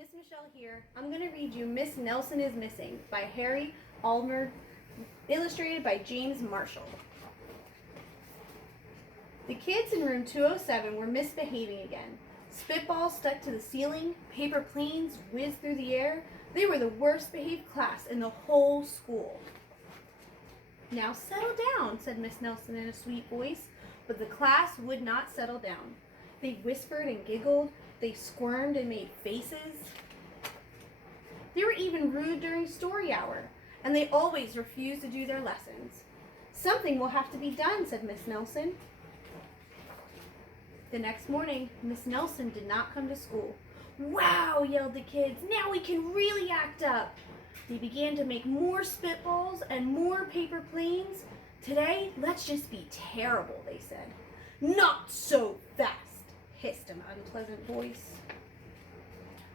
Miss Machelle here. I'm going to read you Miss Nelson is Missing by Harry Allard, illustrated by James Marshall. The kids in room 207 were misbehaving again. Spitballs stuck to the ceiling, paper planes whizzed through the air. They were the worst behaved class in the whole school. "Now settle down," said Miss Nelson in a sweet voice, but the class would not settle down. They whispered and giggled. They squirmed and made faces. They were even rude during story hour, and they always refused to do their lessons. "Something will have to be done," said Miss Nelson. The next morning, Miss Nelson did not come to school. "Wow," yelled the kids, "now we can really act up." They began to make more spitballs and more paper planes. "Today, let's just be terrible," they said. "Not so fast," hissed an unpleasant voice.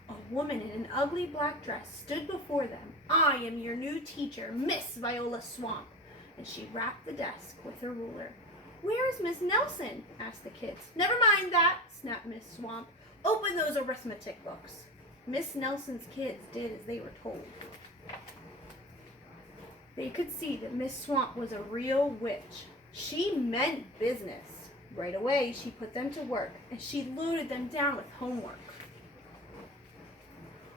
A woman in an ugly black dress stood before them. "I am your new teacher, Miss Viola Swamp," and she rapped the desk with her ruler. "Where is Miss Nelson?" asked the kids. "Never mind that," snapped Miss Swamp. "Open those arithmetic books." Miss Nelson's kids did as they were told. They could see that Miss Swamp was a real witch. She meant business. Right away, she put them to work, and she loaded them down with homework.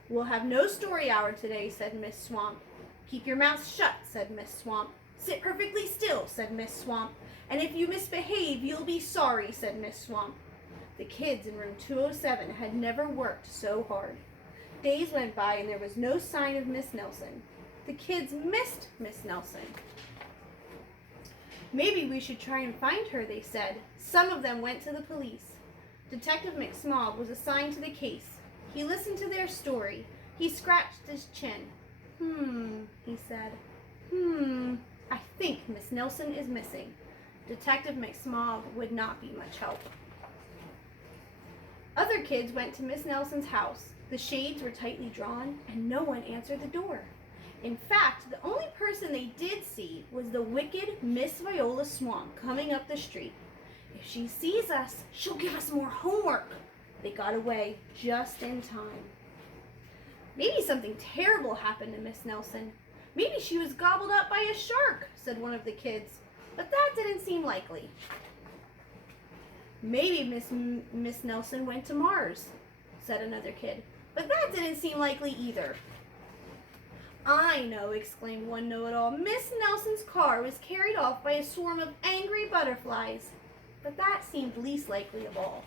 "We'll have no story hour today," said Miss Swamp. "Keep your mouth shut," said Miss Swamp. "Sit perfectly still," said Miss Swamp. "And if you misbehave, you'll be sorry," said Miss Swamp. The kids in room 207 had never worked so hard. Days went by, and there was no sign of Miss Nelson. The kids missed Miss Nelson. "Maybe we should try and find her," they said. Some of them went to the police. Detective McSmog was assigned to the case. He listened to their story. He scratched his chin. He said. I think Miss Nelson is missing." Detective McSmog would not be much help. Other kids went to Miss Nelson's house. The shades were tightly drawn, and no one answered the door. In fact, the only person they did see was the wicked Miss Viola Swamp coming up the street. "If she sees us, she'll give us more homework." They got away just in time. "Maybe something terrible happened to Miss Nelson. Maybe she was gobbled up by a shark," said one of the kids. But that didn't seem likely. "Maybe Miss Nelson went to Mars," said another kid. But that didn't seem likely either. "I know," exclaimed one know-it-all. "Miss Nelson's car was carried off by a swarm of angry butterflies." But that seemed least likely of all.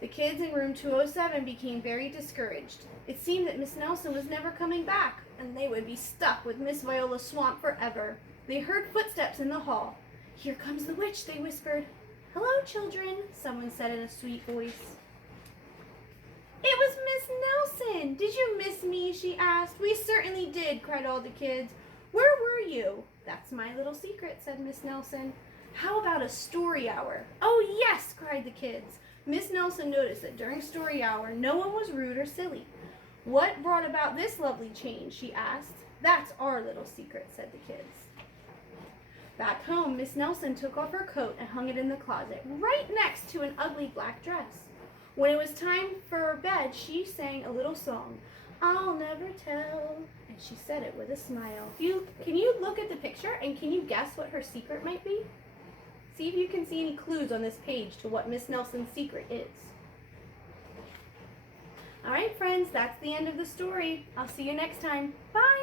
The kids in room 207 became very discouraged. It seemed that Miss Nelson was never coming back, and they would be stuck with Miss Viola Swamp forever. They heard footsteps in the hall. "Here comes the witch," they whispered. "Hello, children," someone said in a sweet voice. "It was Miss Nelson! Did you miss me?" she asked. "We certainly did," cried all the kids. "Where were you?" "That's my little secret," said Miss Nelson. "How about a story hour?" "Oh, yes!" cried the kids. Miss Nelson noticed that during story hour, no one was rude or silly. "What brought about this lovely change?" she asked. "That's our little secret," said the kids. Back home, Miss Nelson took off her coat and hung it in the closet, right next to an ugly black dress. When it was time for bed, she sang a little song, "I'll never tell," and she said it with a smile. Can you look at the picture and can you guess what her secret might be? See if you can see any clues on this page to what Miss Nelson's secret is. All right, friends, that's the end of the story. I'll see you next time. Bye!